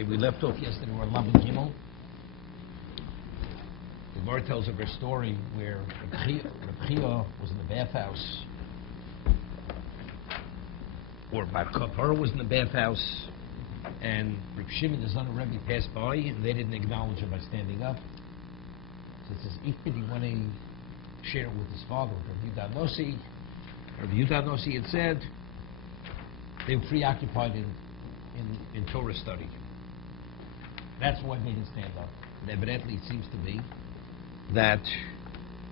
Okay, we left off yesterday. We're on Lamed Gimel. The Gemara tells of a story where Achrei was in the bathhouse, or Bar Kapara was in the bathhouse, and Reb Shimon, the son of Rebbe, passed by, and they didn't acknowledge him by standing up. So it says, if he want to share it with his father, Rabbi Yudah Nossi had said they were preoccupied in Torah study. That's why they didn't stand up. And evidently, it seems to be that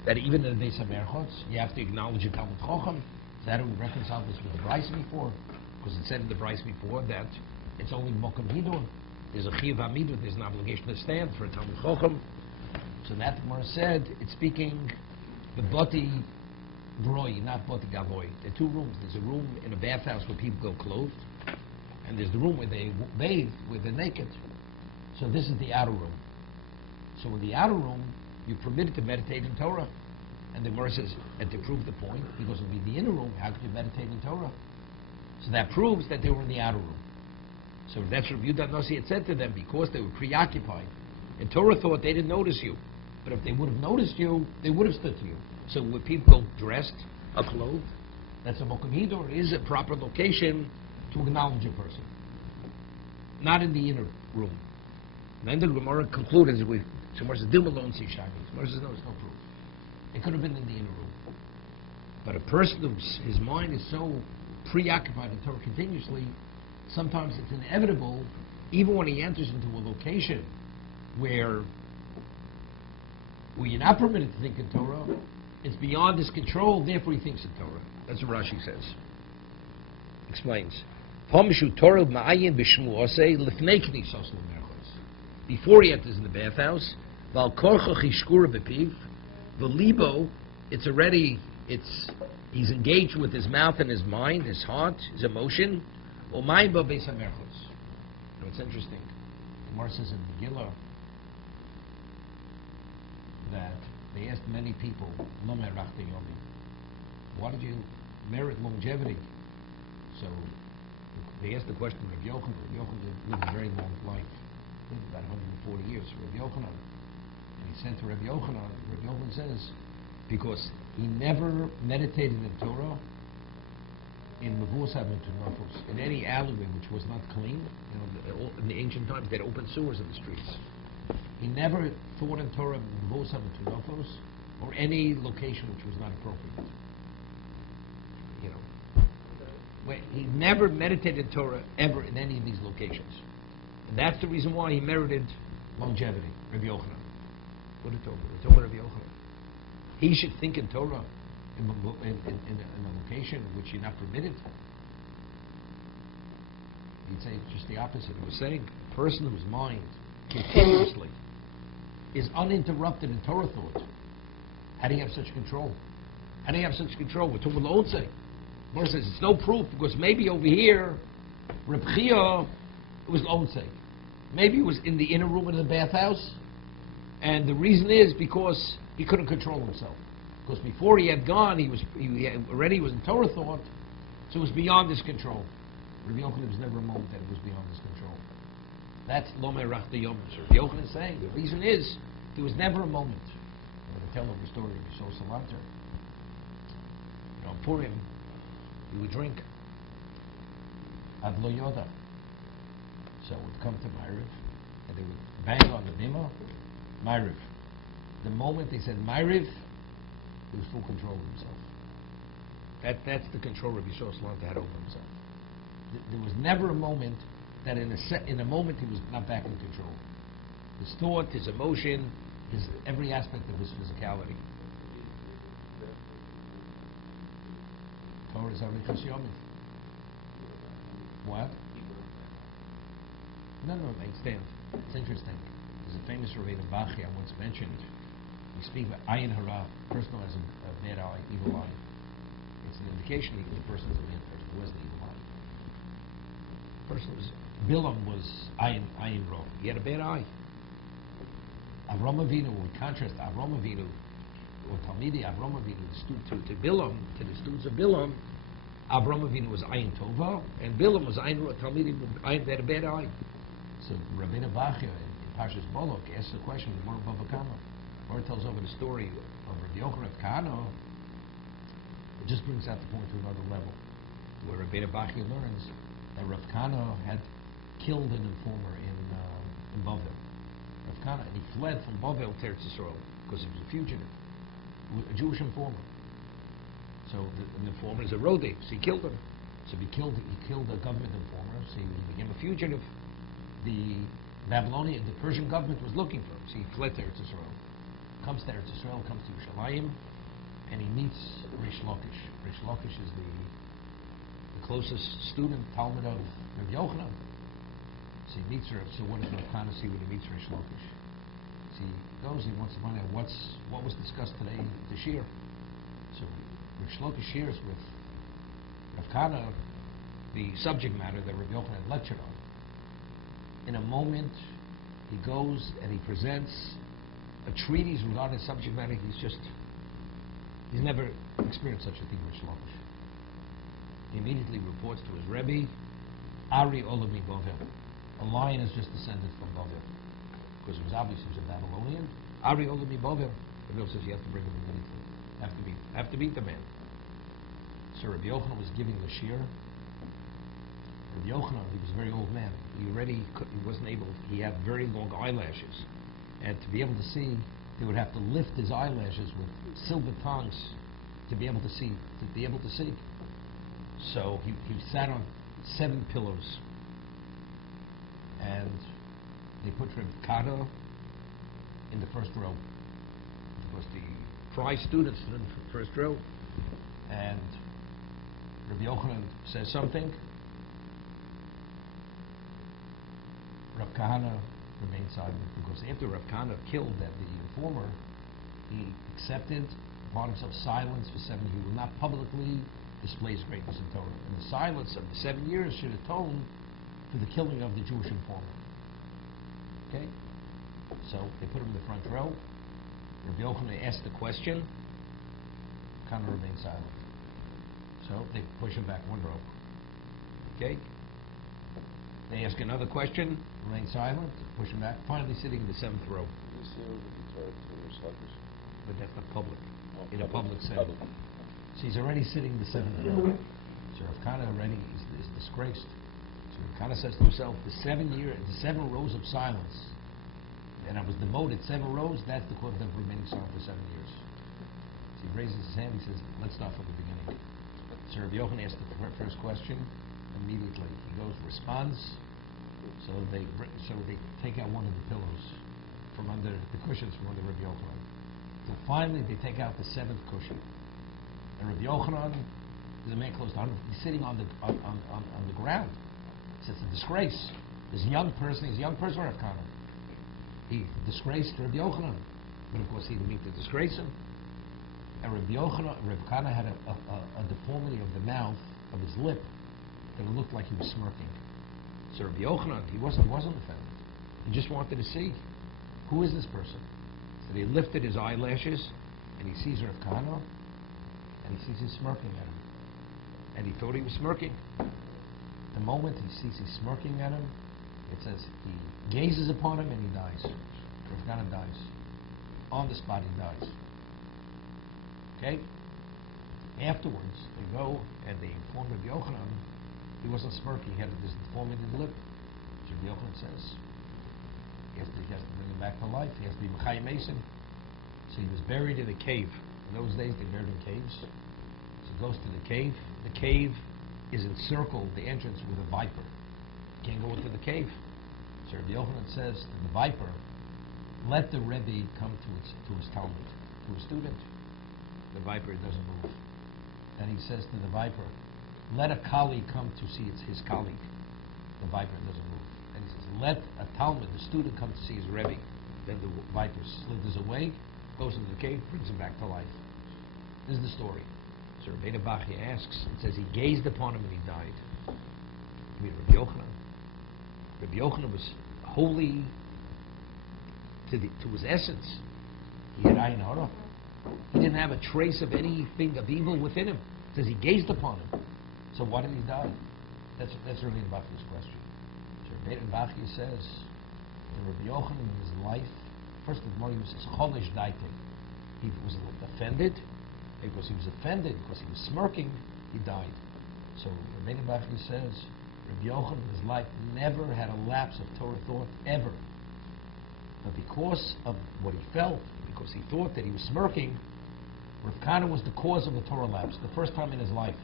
even in the days of Merchotz, you have to acknowledge a Talmud Chacham. So how do we reconcile this with the Bryce before? Because it said in the Bryce before that it's only Mokum Hidon. There's a Chiv Hamidon, there's an obligation to stand for a Talmud Chacham. So that the Gemara said, it's speaking the Bati Broi, not Bati Gavoy. There are two rooms. There's a room in a bathhouse where people go clothed, and there's the room where they bathe, where they're naked. So this is the outer room. So in the outer room, you're permitted to meditate in Torah. And the Gemara says, and to prove the point, because it would be the inner room, how could you meditate in Torah? So that proves that they were in the outer room. So that's what Yudah Nossi had said to them, because they were preoccupied. And Torah thought they didn't notice you. But if they would have noticed you, they would have stood to you. So when people go dressed, clothed, that's a Mokum Hidor, is a proper location to acknowledge a person. Not in the inner room. And then the Gemara concluded, so Gemara says, Dilma see Shami. Gemara says, no, it's no proof. It could have been in the inner room. But a person his mind is so preoccupied in Torah continuously, sometimes it's inevitable, even when he enters into a location where you're not permitted to think in Torah, it's beyond his control, therefore he thinks in Torah. That's what Rashi says. Explains. Before he enters in the bathhouse, the libo, he's engaged with his mouth and his mind, his heart, his emotion. It's interesting. The Gemara says in Megillah that they asked many people, why did you merit longevity? So they asked the question of Rabbi Yochanan. Rabbi Yochanan lived a very long life, lived about 140 years for Rabbi Yochanan. And he said to Rabbi Yochanan says, because he never meditated in Torah in in any alleyway which was not clean. In the ancient times, they had open sewers in the streets. He never thought in Torah or any location which was not appropriate. He never meditated in Torah ever in any of these locations. And that's the reason why he merited longevity, Rabbi Yochanan. What did Torah Rabbi Yochanan? He should think in Torah in a location in which you're not permitted. He'd say it's just the opposite. He was saying a person whose mind continuously is uninterrupted in Torah thought. How do you have such control? How do you have such control? We're talking about Otzei. Mor says it's no proof because maybe over here, Reb Chia, it was Otzei. Maybe it was in the inner room in the bathhouse, and the reason is because he couldn't control himself. Because before he had gone, he was in Torah thought, so it was beyond his control. Rabbi Yochanan was never a moment that it was beyond his control. That's Lomei Rach de Yom. Rabbi Yochanan is saying the reason is there was never a moment. I'm going to tell them the story of Yisrael Salanter. On Purim, he would drink Ad Lo Yoda. So it would come to Ma'ariv, and they would bang on the bima, Ma'ariv. The moment they said Ma'ariv, he was full control of himself. That's the control Rabbi Yisrael Salanter had over himself. There was never a moment that in a moment he was not back in control. His thought, his emotion, every aspect of his physicality. Torah is Arichas Yomim. What? No, I stand. It's interesting. There's a famous Ravina Bachi I once mentioned. We speak about Ayin Hara, person who has a bad eye, evil eye. It's an indication that the person is a bad person who has the evil eye. Bilam was Ayin Ro. He had a bad eye. Avram Avinu, in contrast to Avram Avinu, or Talmidi Avram Avinu, to Bilam, to the students of Bilam, Avram Avinu was Ayin Tova, and Bilam was Ayin Ro. Talmidi had a bad eye. So Rabbi Bachya in parshas Bolok asks the question, Gemara Bava Kama. Gemara tells over the story of Rabbi Yochanan of Kahana. It just brings out the point to another level, where Rabbi Bachya learns that Rav Kahana had killed an informer in Bavel. Rav Kahana, and he fled from Bavel to Eretz Yisrael because he was a fugitive, a Jewish informer. So the informer is a Rodeh, so he killed him. So he killed a government informer, so he became a fugitive. The Persian government was looking for him, so he fled to Eretz Yisrael. Comes to Eretz Yisrael, comes to Yerushalayim, and he meets Rish Lakish. Rish Lakish is the closest student, Talmud of Rabbi Yochanan. So he meets her. So what does Rav Kahana see when he meets Rish Lakish? So he goes, he wants to find out what was discussed today in the Shir. So Rish Lakish shares with Rav Kahana the subject matter that Rabbi Yochanan lectured on. In a moment, he goes and he presents a treatise regarding subject matter. He's never experienced such a thing with Rish Lakish. He immediately reports to his Rebbe, Ari Olami Bavel. A lion has just descended from Bavel. Because it was obvious he was a Babylonian. Ari Olami Bavel. Rabbi says you have to bring him immediately. Have to beat the man. So Rabbi Yochanan was giving the shir. Rabbi Yochanan, he was a very old man. He wasn't able, he had very long eyelashes. And to be able to see, he would have to lift his eyelashes with silver tongs to be able to see. So he sat on 7 pillows. And they put Rabbi Kahana in the first row. Because the prize students stood in the first row. And Rabbi Yochanan says something. Rav Kahana remained silent, because after Rav Kahana killed the informer, he accepted, bought himself silence for 7 years. He will not publicly display his greatness in Torah. And the silence of the 7 years should atone for the killing of the Jewish informer. Okay? So they put him in the front row. Rabbi Yochanan asked the question. Kahana remained silent. So they push him back 1 row. Okay? They ask another question, remain silent, push him back, finally sitting in the 7th row. But that's not public. In a public setting. So he's already sitting in the 7th row. So Rav Kahana already is disgraced. So Rav Kahana says to himself, the 7 rows of silence, and I was demoted 7 rows, that's the equivalent of remaining silent for 7 years. So he raises his hand, he says, let's start from the beginning. So Rabbi Yochanan asked the first question. Immediately he goes, responds. So they take out one of the pillows from under the cushions from under Rabbi Yochanan. So finally they take out the 7th cushion. And Rabbi Yochanan is a man close to 100. He's sitting on the ground. He says, it's a disgrace. He's a young person, Rav Kahana. He disgraced Rabbi Yochanan. But of course he didn't mean to disgrace him. And Rabbi Kahana had a deformity of the mouth, of his lip, that it looked like he was smirking. So Rabbi Yochanan, he wasn't offended. He just wanted to see, who is this person? So he lifted his eyelashes, and he sees Rav Kahana, and he sees him smirking at him. And he thought he was smirking. The moment he sees he's smirking at him, it says he gazes upon him and he dies. Rav Kahana dies. On the spot he dies. Okay? Afterwards, they go and they inform Rabbi Yochanan. He wasn't smirking, he had this deformity in the lip. So Rabbi Yochanan says, he has to bring him back to life, he has to be Mechai Mason. So he was buried in a cave. In those days they buried in caves. So he goes to the cave. The cave is encircled, the entrance, with a viper. You can't go into the cave. So Rabbi Yochanan says to the viper, let the Rebbe come to his Talmud, to a student. The viper doesn't move. And he says to the viper, let a colleague come to see his colleague. The viper doesn't move. And he says, let a Talmud, the student, come to see his Rebbe. Then the viper slithers away, goes into the cave, brings him back to life. This is the story. So Rabbi Bachya asks, it says he gazed upon him and he died. I mean, Rabbi Yochanan. Rabbi Yochanan was holy to his essence. He had ayin hara. He didn't have a trace of anything of evil within him. It says he gazed upon him. So why did he die? That's Rabbi Bachya's question. So Rabbeinu Bachya says, in Rabbi Yochanan in his life, first of all, he was cholesh daite. He was offended. Because he was offended, because he was smirking, he died. So Rabbeinu Bachya says, Rabbi Yochanan in his life never had a lapse of Torah thought, ever. But because of what he felt, because he thought that he was smirking, Rav Kana was the cause of the Torah lapse, the first time in his life.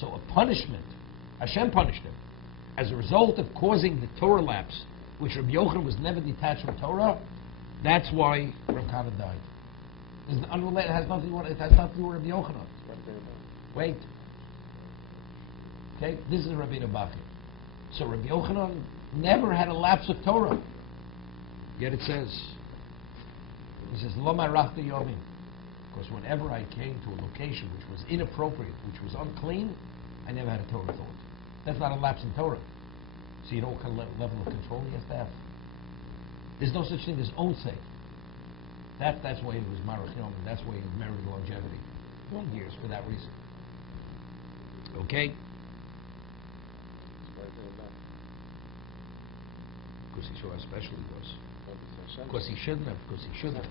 So a punishment, Hashem punished him, as a result of causing the Torah lapse, which Rabbi Yochanan was never detached from Torah. That's why Rav Kana died. It's unrelated. It has nothing to do with Rabbi Yochanan. Wait. Okay, this is Rabbeinu Bachya. So Rabbi Yochanan never had a lapse of Torah. Yet it says, he says, Lo marachta yomim. Because whenever I came to a location which was inappropriate, which was unclean, I never had a Torah thought. That's not a lapse in Torah. So you know what kind of level of control he has to have. There's no such thing as own sake. That's why he was Marach Yom, and that's why he married longevity. Long years for that reason. Okay? Because he saw how special he was. Because he shouldn't have,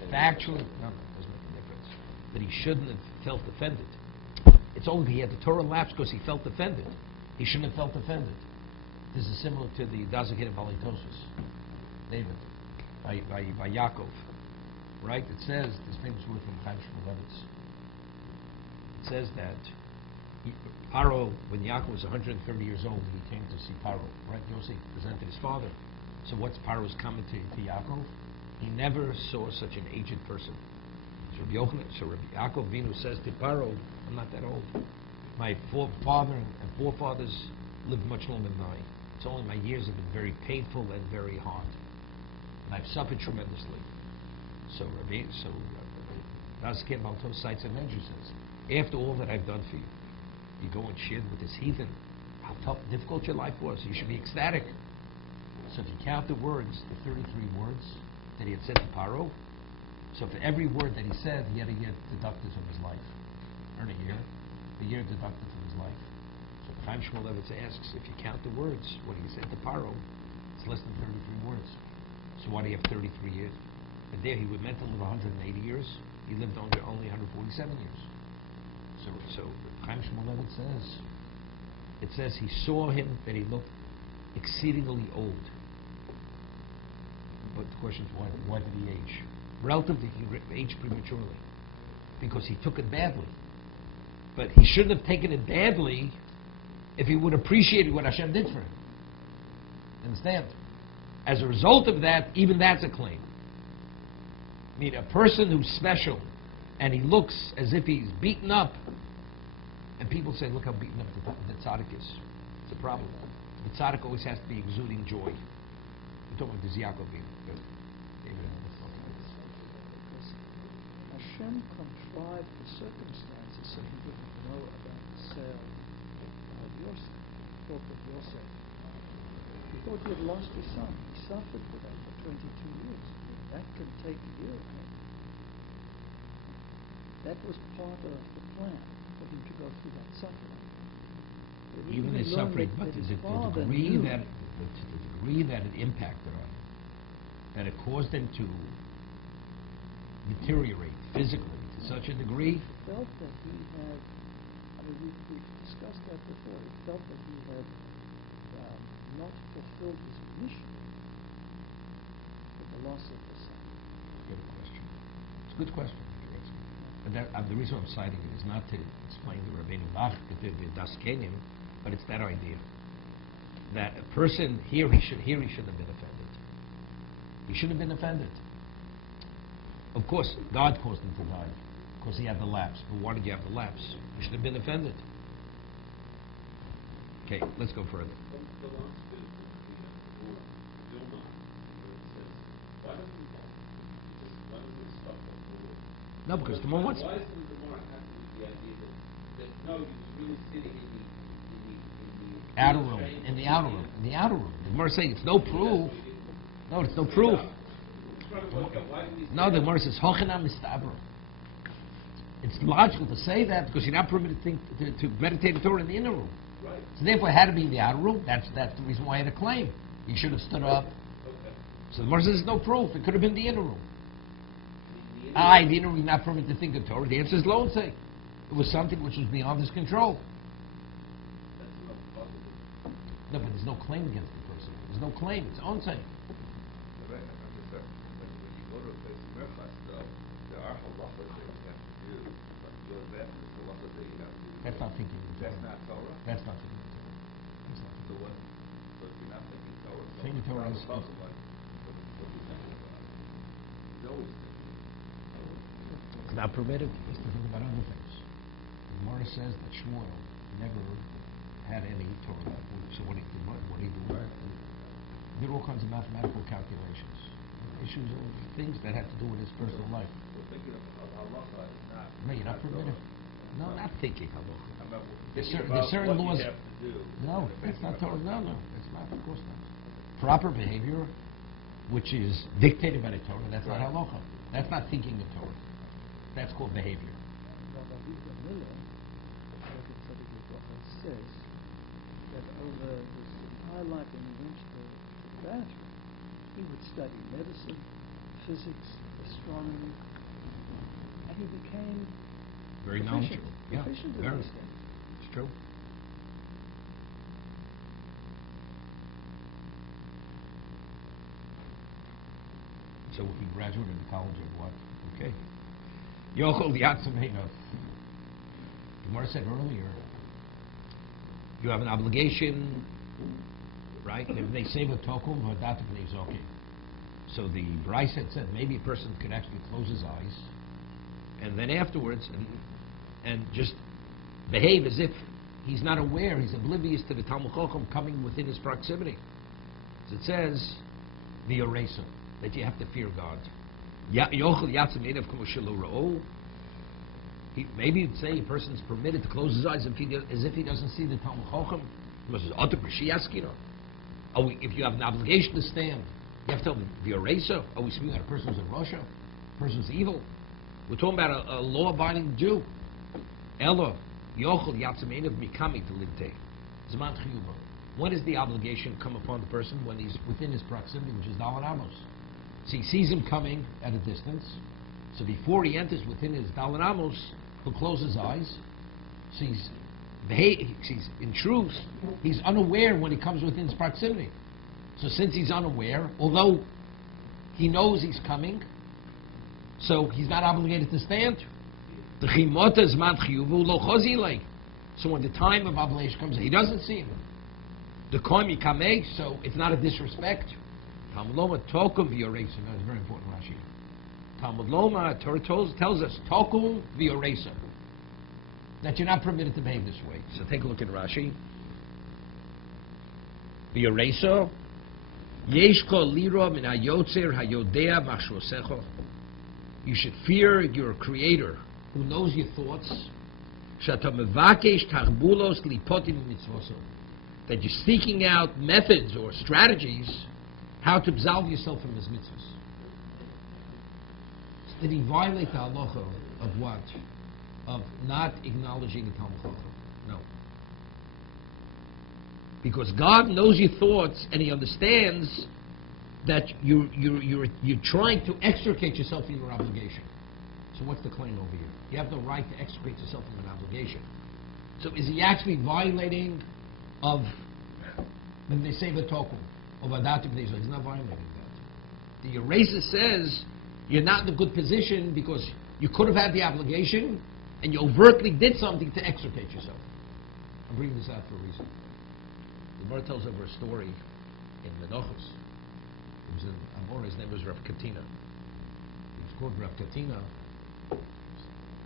factually, no, it doesn't make a difference. But he shouldn't have felt offended. It's only he had the Torah lapse because he felt offended. He shouldn't have felt offended. This is similar to the Dazakin Balitosis, David, by Yaakov. Right? It says, this famous word from Chaim Shmulevitz. It says that Paro, when Yaakov was 130 years old, he came to see Paro. Right? Yosef presented his father. So what's Paro's commentary to Yaakov? He never saw such an aged person. So Rabbi Yaakov Vinu says to Paro, I'm not that old. My father and forefathers lived much longer than I. It's only my years have been very painful and very hard. And I've suffered tremendously. So Dazakin Baltos cites and measures says, after all that I've done for you, you go and share with this heathen how tough, difficult your life was. You should be ecstatic. So if you count the words, the 33 words that he had said to Paro, so for every word that he said, he had a year deducted from his life. Earn a year deducted from his life. So Chaim Shmulevitz asks, if you count the words, what he said to Paro, it's less than 33 words. So why do you have 33 years? And there he was meant to live 180 years. He lived only 147 years. So Chaim Shmulevitz says, he saw him that he looked exceedingly old. But the question is, why did he age? Relatively, he aged prematurely. Because he took it badly. But he shouldn't have taken it badly if he would appreciate what Hashem did for him. Understand? As a result of that, even that's a claim. I mean, a person who's special and he looks as if he's beaten up, and people say, look how beaten up the tzaddik is. It's a problem. The tzaddik always has to be exuding joy. We're talking about the Yaakov being good. Because Hashem contrived the circumstances so he didn't know about the sale of Yosef, thought of Yosef. He thought he had lost his son. He suffered for that for 22 years. That can take a year, right? That was part of the plan for him to go through that suffering. Even his suffering, but the degree that it impacted on him, that it caused him to deteriorate physically to such a degree. He felt that he had, we've discussed that before, he felt that he had not fulfilled his mission with the loss of the son. Good question. It's a good question. But the reason I'm citing it is not to explain the Rabbeinu Bach, the Daskenim, but it's that idea that a person he shouldn't have been offended. He shouldn't have been offended. Of course, God caused him to die because he had the lapse. But why did you have the lapse? You should have been offended. Okay, let's go further. No, because the more wants. Why doesn't the Gemara have to be the idea that no, he was really sitting in the outer room, in the outer room, in the outer room. The Gemara is saying it's no proof. No, it's no proof. No, the Gemara says Hochanam Mistabra. It's logical to say that because you're not permitted to meditate the Torah in the inner room. Right. So therefore, it had to be in the outer room. That's the reason why I had a claim. He should have stood up. Okay. So the Gemara says there's no proof. It could have been the inner room. The inner room not permitted to think of Torah. The answer is lo and say. It was something which was beyond his control. That's not possible. No, but there's no claim against the person. There's no claim. It's on saying. When you go to a place in Merchas, there are halachas that you have to do, but that is the halacha that you have to do. That's not thinking of That's Torah. not Torah? That's not thinking of Torah. That's not So thinking what? So if you're not thinking Torah, so Thinking Torah it's is- not a puzzle, like, what are you thinking about? You're always thinking. It's not permitted. It's to think about other things. The Gemara says that Shmuel never had any Torah that week. So what he do? He did all kinds of mathematical calculations, issues, things that had to do with his personal life. So thinking of halacha is not. No, you're not permitted. Torah. No, not thinking halacha. I'm not There's thinking certain about laws. what you have to do. No, and that's thinking not about- Torah. No, it's not. Of course not. Proper behavior, which is dictated by the Torah, that's Right. not halacha. That's not thinking of Torah. That's called behavior. Rabbi Miller, says that over his entire life when he went to the bathroom, he would study medicine, physics, astronomy, and he became Very proficient, knowledgeable. Yeah, proficient in very. those things. It's true. So he graduated in college of what? Okay. Yochel Yatzameinav. Gemara said earlier, you have an obligation, right? If they say v'tokum v'adatim v'neizokim. So the Bryce had said maybe a person could actually close his eyes, and then afterwards, and just behave as if he's not aware, he's oblivious to the Talmud Chacham coming within his proximity. So it says, the eraser, that you have to fear God. Yochel Yatzameinav k'mo shelo ra'o. Maybe you'd say a person's permitted to close his eyes as if he doesn't see the Talmud Chacham. If you have an obligation to stand, you have to tell them, the eraser. Are we speaking about a person who's in Russia? A person's evil? We're talking about a law-abiding Jew. Elo, yochel yatzameinav mikami delinte. Zman chiyuba. When does the obligation come upon the person? When he's within his proximity, which is Dalan Amos. So he sees him coming at a distance. So before he enters within his Dalan Amos, he'll close his eyes. So in truth, he's unaware when he comes within his proximity. So since he's unaware, although he knows he's coming, so he's not obligated to stand. So when the time of obligation comes, he doesn't see him. The koimi kameh, so it's not a disrespect. Talmud Loma tokum v'yoresa. That's very important, Rashi. Talmud Loma, Torah tells us tokum v'yoresa, that you're not permitted to behave this way. So take a look at Rashi. V'yoresa. Yesh kol lira min hayotzer hayodea v'ashrosecha. You should fear your Creator, who knows your thoughts. Shata mevakesh tarbulos lipotim mitzvoso. That you're seeking out methods or strategies how to absolve yourself from his mitzvahs. So did he violate the halacha of what? Of not acknowledging the Talmud Chacham? No. Because God knows your thoughts and He understands that you're trying to extricate yourself from your obligation. So what's the claim over here? You have the right to extricate yourself from an obligation. So is he actually violating of, when they say v'tokum, of adatim v'neizokim? He's not violating that. The eraser says you're not in a good position because you could have had the obligation and you overtly did something to extricate yourself. I'm bringing this out for a reason. The Gemara tells over a story in Menachos. It was in Amor. His name was Rav Katina. He was called Rav Katina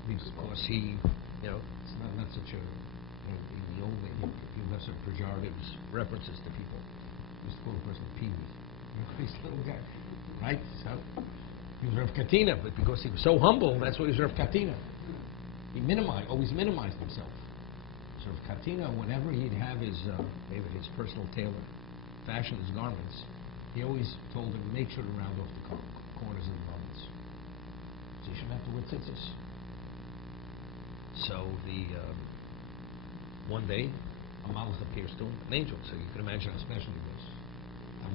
because he, it's not such a, in the old days, you have some pejoratives, references to people. He used to call the person Peewee. He's a little guy, right? So he was Rav Katina, but because he was so humble, that's why he was Rav Katina. He always minimized himself. So Rav Katina, whenever he'd have his personal tailor fashion his garments, he always told him, make sure to round off the corners of the garments. So you shouldn't have to wear tzitzis. So one day, a malach appears to him, an angel, so you can imagine how special he was.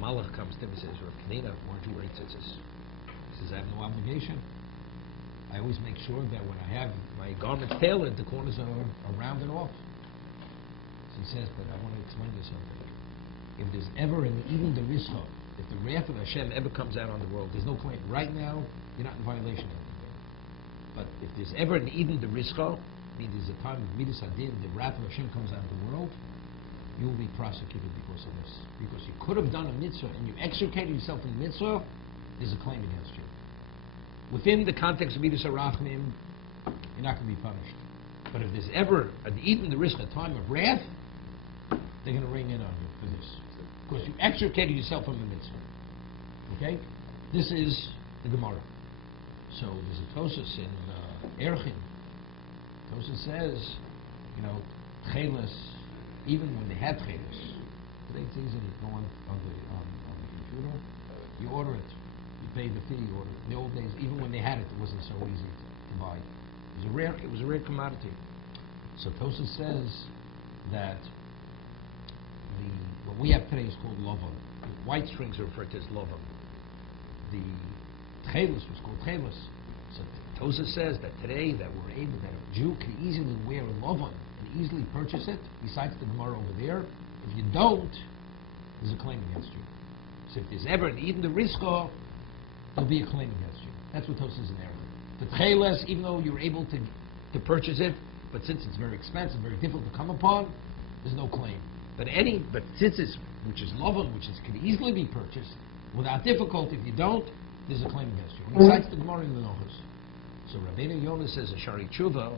Malach comes to him and says, Rav Kanina, why don't you wear tzitzis? He says, I have no obligation. I always make sure that when I have my garments tailored, the corners are rounded off. So he says, but I want to explain to you something. If there's ever an even the rischa, if the wrath of Hashem ever comes out on the world, there's no claim. Right now, you're not in violation of anything. But if there's ever an even the rischa, I mean, there's a time of Midas Adin, the wrath of Hashem comes out of the world, you will be prosecuted because of this. Because you could have done a mitzvah and you extricated yourself from the mitzvah, there's a claim against you. Within the context of Midas Arachmim, you're not going to be punished. But if there's ever even the risk, a time of wrath, they're going to ring in on you for this. Because you extricated yourself from the mitzvah. Okay? This is the Gemara. So there's a Tosas in Erchin. Tosas says, Chelas, even when they had Chelas, today it's easy to go on the computer, you order it, you pay the fee, you order it. In the old days, even when they had it, it wasn't so easy to buy. It was a rare commodity. So Tosas says that what we have today is called lovam. White strings are referred to as lovam. The tchelis was called tchelis. So Tosas says that today that a Jew can easily wear a lovam and easily purchase it, besides the Gemara over there. If you don't, there's a claim against you. So if there's ever even the risko, there'll be a claim against you. That's what Tosas is in there. The tchelis, even though you're able to purchase it, but since it's very expensive, very difficult to come upon, there's no claim. But tzitzis, which is lovan, which can easily be purchased without difficulty, if you don't, there's a claim against you. And he cites the Gemara in the Nochos. So Rabbeinu Yonah says in Shari Tshuva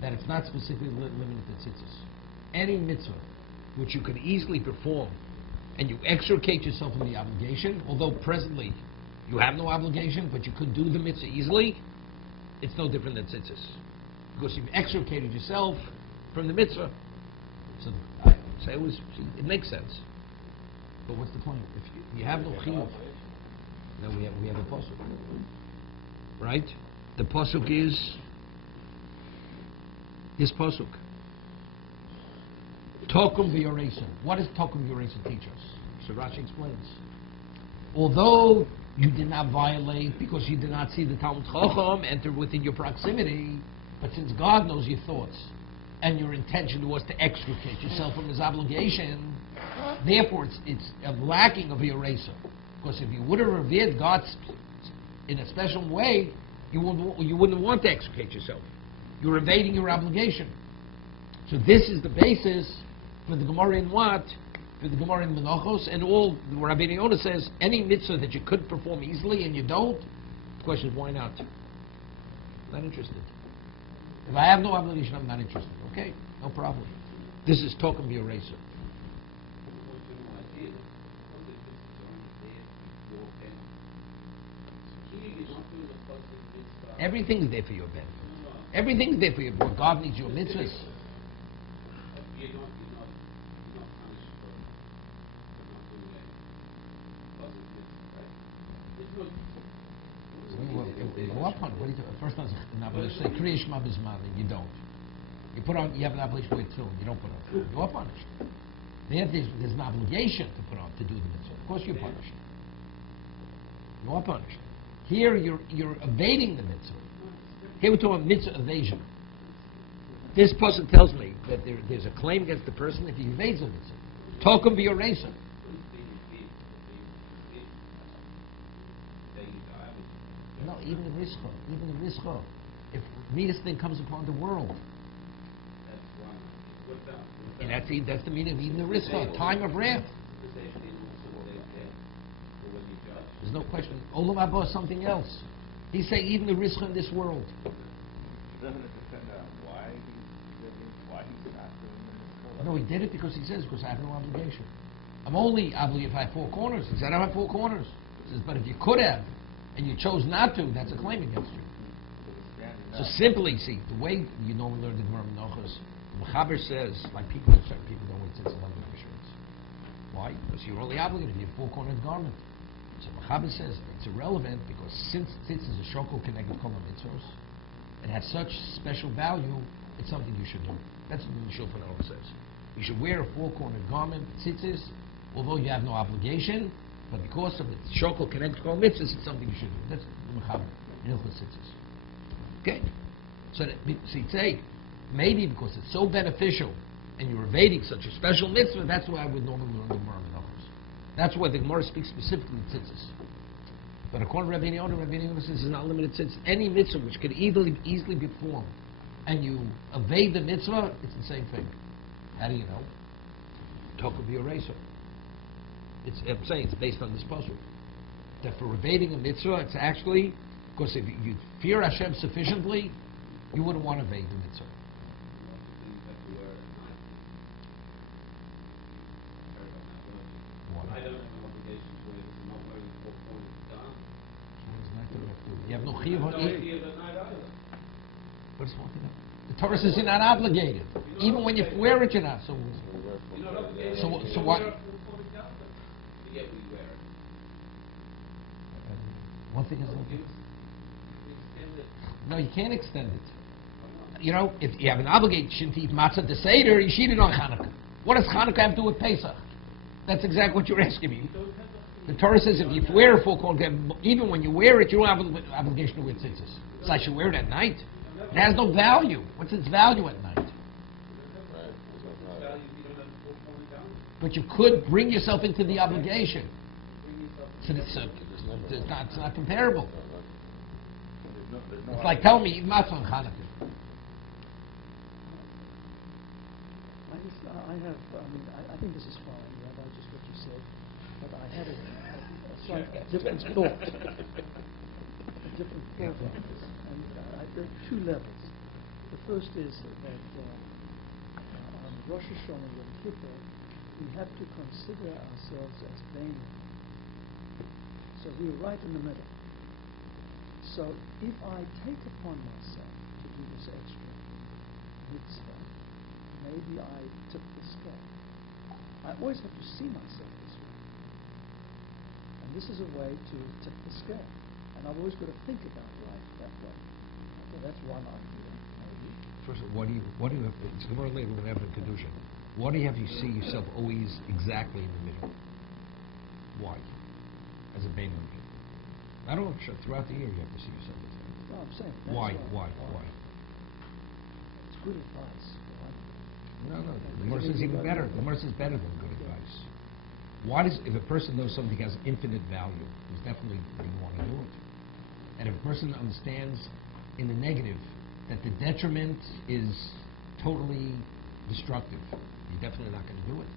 that it's not specifically limited to tzitzis. Any mitzvah which you can easily perform and you extricate yourself from the obligation, although presently you have no obligation, but you could do the mitzvah easily, it's no different than tzitzis. Because you've extricated yourself from the mitzvah. So it makes sense. But what's the point? If you have no chiyuv, then we have a pasuk, right? The pasuk is this pasuk. Tokum v'yoresim. What does tokum v'yoresim teach us? So Rashi explains. Although you did not violate because you did not see the Talmud Chacham enter within your proximity, but since God knows your thoughts and your intention was to extricate yourself from his obligation, therefore it's a lacking of eraser. Because if you would have revered God in a special way, you wouldn't want to extricate yourself. You're evading your obligation. So this is the basis for the Gemara in what? For the Gemara in Menachos, and all Rabbi Yonah says, any mitzvah that you could perform easily and you don't, the question is why not? Not interested. If I have no obligation, I'm not interested. Okay, no problem. This is Tokum V'Yoreser. Everything's there for your benefit. Everything's there for your benefit. God needs your mitzvahs. First time, say Kriya Shema B'Zman, and you don't. You have an obligation to wear tefillin, you don't put on. You are punished. There's an obligation to do the mitzvah. Of course you're punished. You are punished. Here you're evading the mitzvah. Here we're talking about mitzvah evasion. This person tells me that there's a claim against the person if he evades the mitzvah. Tokum v'yoreser. No, even the rischa. If Midas thing comes upon the world, and that's the meaning of even the rischa, time of wrath. There's no question. Olam Abba is something else. He's saying even the rischa in this world. Doesn't it depend on why he's not doing this? No, he did it because he says, because I have no obligation. I'm only obligated if I have four corners. He said, I don't have four corners. He says, but if you could have, and you chose not to, that's a claim against you. So simply, see, the way you normally learn the Gemara Menachos, the Mechaber says, like certain people don't wear tzitzis on their shirts. Why? Because you're only obligated if you have four-cornered garment. So Mechaber says it's irrelevant because since tzitzis is a shokol connected kol mitzvos, it has such special value, it's something you should do. That's what the Shulchan Aruch says. You should wear a four-cornered garment, tzitzis, although you have no obligation, but because of its shokol connected to all mitzvahs, it's something you should do. That's the mechaber in Hilchos Tzitzis. Okay? So you say, maybe because it's so beneficial and you're evading such a special mitzvah, that's why I would normally learn the Gemara in others. That's why the Gemara speaks specifically to tzitzis. But according to Rabbi Yehuda says it's not limited tzitzis. Any mitzvah which could easily be performed and you evade the mitzvah, it's the same thing. How do you know? Talk of the eraser. I'm saying it's based on this puzzle. That for evading a mitzvah, it's actually, because if you fear Hashem sufficiently, you wouldn't want to evade the mitzvah. I don't have an obligation to it. I'm not wearing 4 points down. You have no chiyuv No on idea that night either. What is one thing? The Torah says you're not obligated. Even when you wear it, you're not. So You're not obligated. So You what- don't wear a 4 point down, but yet we wear it. one thing is We extend it. no, you can't extend it. You know, if you have an obligation to eat matzah to Seder, you should eat it on Hanukkah. What does Hanukkah have to do with Pesach? That's exactly what you're asking me. The Torah says if you wear a full coat, even when you wear it, you don't have an obligation to wear tzitzis. So I should wear it at night. It has no value. What's its value at night? But you could bring yourself into the obligation. So it's not comparable. It's like telling me eat matzah on Hanukkah. I think this is fine, Rabbi, just what you said. But I had a slight different thought. A different thought on this. And there are 2 levels. The first is that on Rosh Hashanah Yom Kippur, we have to consider ourselves as vain. So we're right in the middle. So if I take upon myself to do this extra mitzvah, maybe I tip the scale. I always have to see myself this way. And this is a way to tip the scale. And I've always got to think about life that way. Okay, that's one idea, maybe. First of all, what do you have, it's Gemara later, we're going to have a kiddushin. Why do you have you see yourself always exactly in the middle? Why? As a Bein Levi. I don't know, throughout the year you have to see yourself as that. No, I'm saying. Why? It's good advice. No. The Gemara says even better. The Gemara says better than good advice. Why does, if a person knows something has infinite value, he's definitely going to want to do it. And if a person understands in the negative that the detriment is totally destructive, you're definitely not going to do it.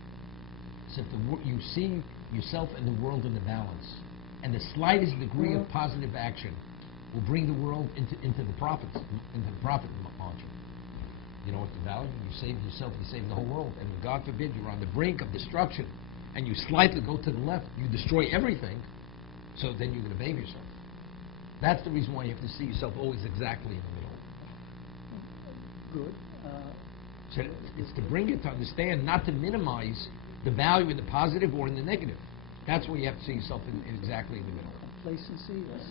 So if you see yourself and the world in the balance, and the slightest degree of positive action will bring the world into the profit margin. You know what the value? You save yourself, you save the whole world. And God forbid you're on the brink of destruction and you slightly go to the left, you destroy everything, so then you're going to bathe yourself. That's the reason why you have to see yourself always exactly in the middle. Good. So it's to bring you to understand, not to minimize the value in the positive or in the negative. That's where you have to see yourself in exactly in the middle. Complacency is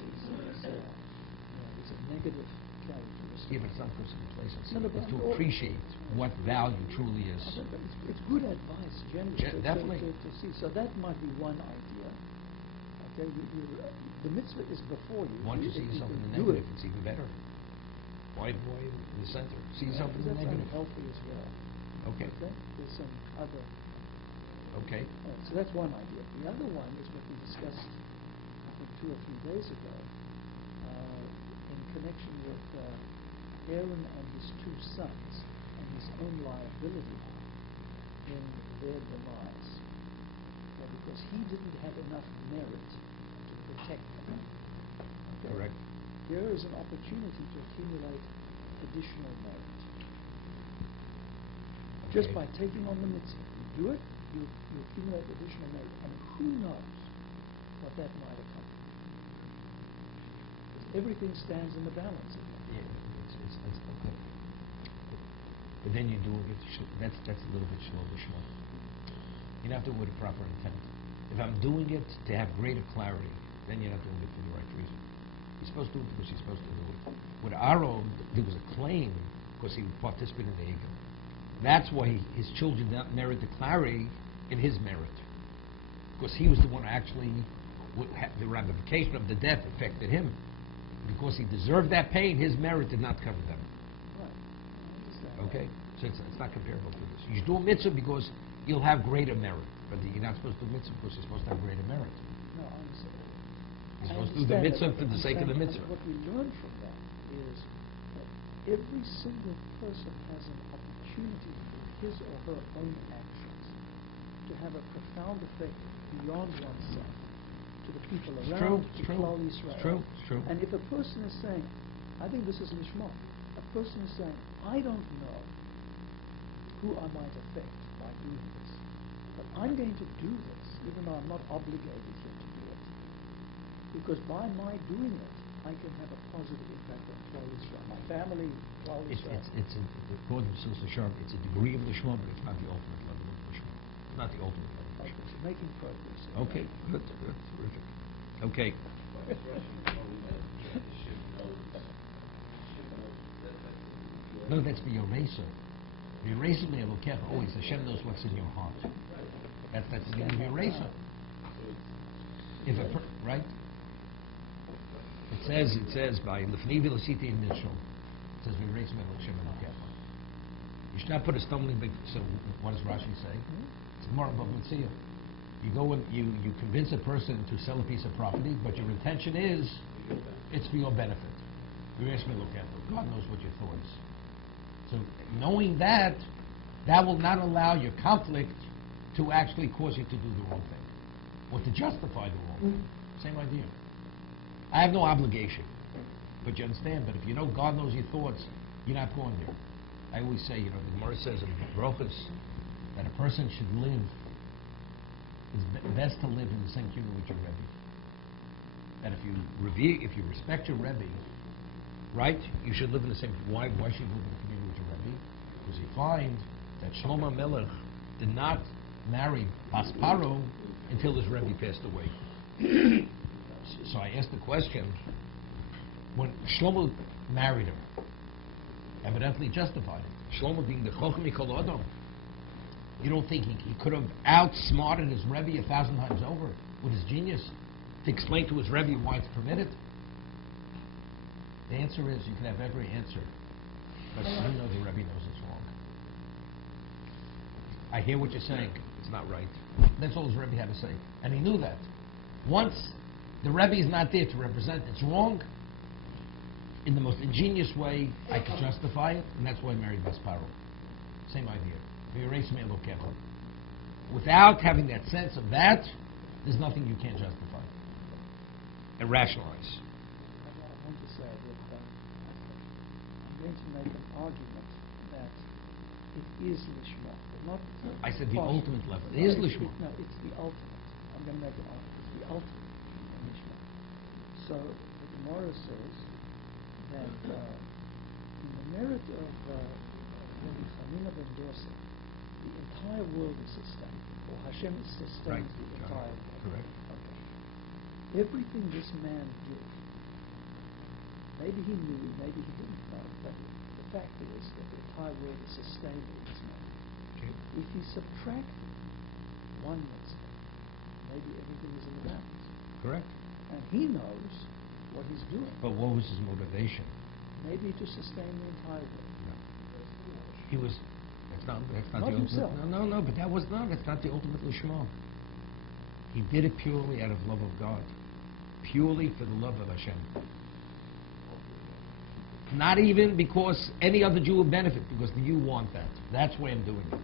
a negative characteristic. Yeah, but it's not because of complacency. No, It's to appreciate what value truly is. But it's good advice, generally, Definitely. to see. So that might be one idea. Okay, the mitzvah is before you. Once you see If yourself in can the do negative, it, it's even better. Why in the center? See yourself in the that's negative. unhealthy as well. Okay. There's some other. Okay. So that's one idea. The other one is what we discussed, I think, 2 or 3 days ago, in connection with Aaron and his 2 sons and his own liability in their demise. Okay, because he didn't have enough merit to protect them. Okay? Correct. Here is an opportunity to accumulate additional merit. Just by taking on the mitzvah. You do it, you accumulate additional merit. And who knows what that might accomplish. Because everything stands in the balance. Yeah, it's okay. But then you do it. That's a little bit shlomo. You don't have to do it with a proper intent. If I'm doing it to have greater clarity, then you're not doing it for the right reason. You're supposed to do it because you're supposed to do it. With Aaron, there was a claim because he participated in the Egel. That's why his children did not merit the clarity in his merit. because he was the one who actually, the ramification of the death affected him. Because he deserved that pain, his merit did not cover them. Right. I understand. Okay? So it's not comparable to this. You should do a mitzvah because you'll have greater merit. But you're not supposed to do mitzvah because you're supposed to have greater merit. No, I understand. You're I supposed to do the understand mitzvah that, for the sake of the but mitzvah. What we learn from that is that every single person has an opportunity for his or her own actions to have a profound effect beyond oneself, to the people around, to Klal Yisrael. It's true. And if a person is saying, I think this is lishma, a person is saying, I don't know who I might affect by doing this, but I'm going to do this, even though I'm not obligated here to do it. Because by my doing it, I can have a positive impact on Klal Yisrael, my family, Klal Yisrael. According to Sister Sharp, it's a degree of lishma, but it's not the ultimate level of lishma. It's not the ultimate level of Okay, lishma. so making progress. Okay, good, terrific. Okay. No, that's the eraser. The eraser may look careful. Always Hashem knows what's in your heart. That's the eraser. If right? It says by Lefni V'Lasiti in Nishol. It says the eraser may look Hashem may look careful. You should not put a stumbling block. So what does Rashi say? It's more about Mitzvah. You go and you convince a person to sell a piece of property, but your intention is it's for your benefit. You ask me to look at it. God knows what your thoughts. So knowing that will not allow your conflict to actually cause you to do the wrong thing or to justify the wrong thing. Same idea. I have no obligation, but you understand. But if you know God knows your thoughts, you're not going there. I always say, the Gemara says in Brochus that a person should live. It's best to live in the same community with your Rebbe. That if you respect your Rebbe, right, you should live in the same. Why should you live in the community with your Rebbe? Because you find that Shlomo Melech did not marry Pasparo until his Rebbe passed away. So I asked the question: when Shlomo married her, evidently justified it. Shlomo being the Chochmei Mikol Adam. You don't think he could have outsmarted his Rebbe 1,000 times over with his genius to explain to his Rebbe why it's permitted? The answer is you can have every answer, but you know the Rebbe knows it's wrong. I hear what you're saying. It's not right. That's all his Rebbe had to say. And he knew that. Once the Rebbe is not there to represent it's wrong, in the most ingenious way, I could justify it, and that's why I married Basparo. Same idea. Without having that sense of that, there's nothing you can't justify and rationalize. I want to say that I'm going to make an argument that it is lishma, but not. I said the ultimate level. It is lishma. No, it's the ultimate. I'm going to make an argument. It's the ultimate lishma. So the Gemara says that in the merit of Rabbi Chanina ben Dosa, the entire world is sustained, or Hashem sustains the entire world. Correct. Okay. Everything this man did, maybe he knew, maybe he didn't know, but the fact is that the entire world is sustained in this man. Okay. If he subtracted one mitzvah, maybe everything is in the balance. Correct. And he knows what he's doing. But what was his motivation? Maybe to sustain the entire world. No. He was. That's not Not the himself. ultimate. No. But that's not the ultimate lishma. He did it purely out of love of God, purely for the love of Hashem. Not even because any other Jew would benefit, because you want that. That's why I'm doing it.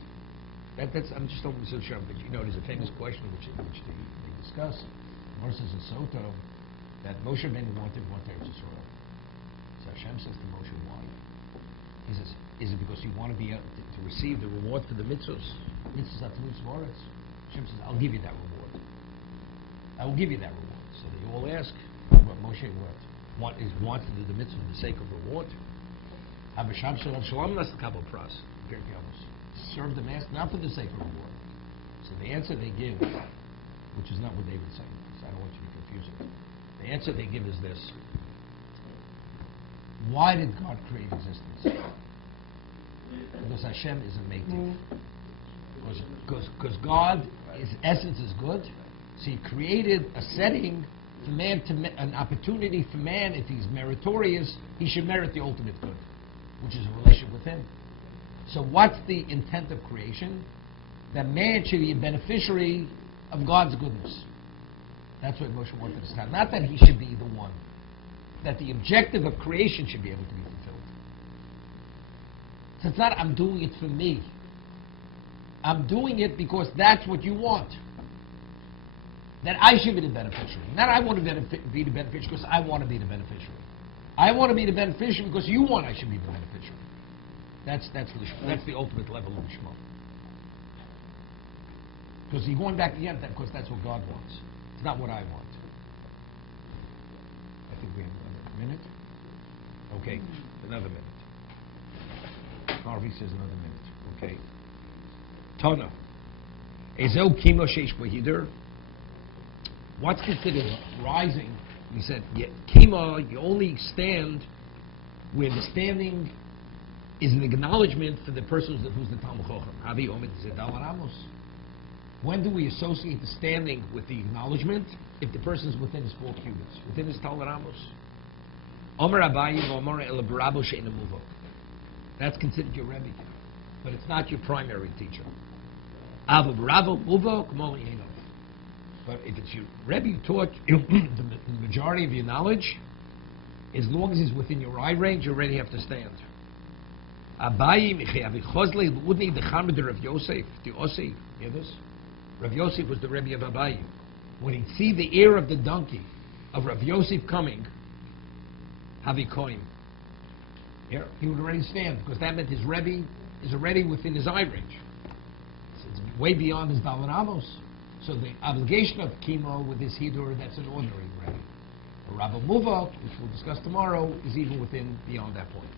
I'm just opening so sharp, but there's a famous question which they discuss. Morris says in Soto that Moshe Rabbeinu wanted one Eretz Yisrael. So Hashem says to Moshe, why? He says, is it because you want to be to receive the reward for the mitzvahs? Mitzvahs are Talmud Svaras. Hashem says, I'll give you that reward. I will give you that reward. So they all ask, what Moshe wanted to do the mitzvah for the sake of reward. Habasham Shalom Shalom Nas Kabel Pras. Serve the master not for the sake of reward. So the answer they give, which is not what they would say, because I don't want you to confuse it. The answer they give is this. Why did God create existence? Because Hashem is a native. Because God, His essence is good, So he created a setting for man an opportunity for man, if he's meritorious, he should merit the ultimate good, which is a relationship with him. So what's the intent of creation? That man should be a beneficiary of God's goodness. That's what Moshe wanted to start. Not that he should be the one. That the objective of creation should be able to be fulfilled. So it's not, I'm doing it for me. I'm doing it because that's what you want. That I should be the beneficiary. Not I want to be the beneficiary because I want to be the beneficiary. I want to be the beneficiary because you want I should be the beneficiary. That's the ultimate level of Shema. Because you're going back again, because that's what God wants. It's not what I want. I think we have another minute. Okay, another minute. Harvey says another minute. Okay. Tana. Ezel kimo sheish b'hider. What's considered rising? He said, kima, you only stand where the standing is an acknowledgement for the person who's the Talmud Chacham. Avi Omed Zedal Ramos. When do we associate the standing with the acknowledgement? If the person is within his 4 cubits, within his Talmud Ramos. Omer Abayi v'Omer El Barabo She'ena Muvok. That's considered your Rebbe, but it's not your primary teacher. Avu Barabo Muvok Mo Yeno. But if it's your Rebbe who taught the majority of your knowledge, as long as he's within your eye range, you already have to stand. Abayi Michi Chozle Udni Dechamed Rav Yosef. The Osi, hear this? Rav Yosef was the Rebbe of Abayi. When he'd see the ear of the donkey of Rav Yosef coming, Havi Koim. He would already stand, because that meant his Rebbe is already within his eye range. It's way beyond his Daled Amos. So the obligation of chemo with his Hidur, that's an ordinary Rebbe. A Rabbi Muvok, which we'll discuss tomorrow, is even beyond that point.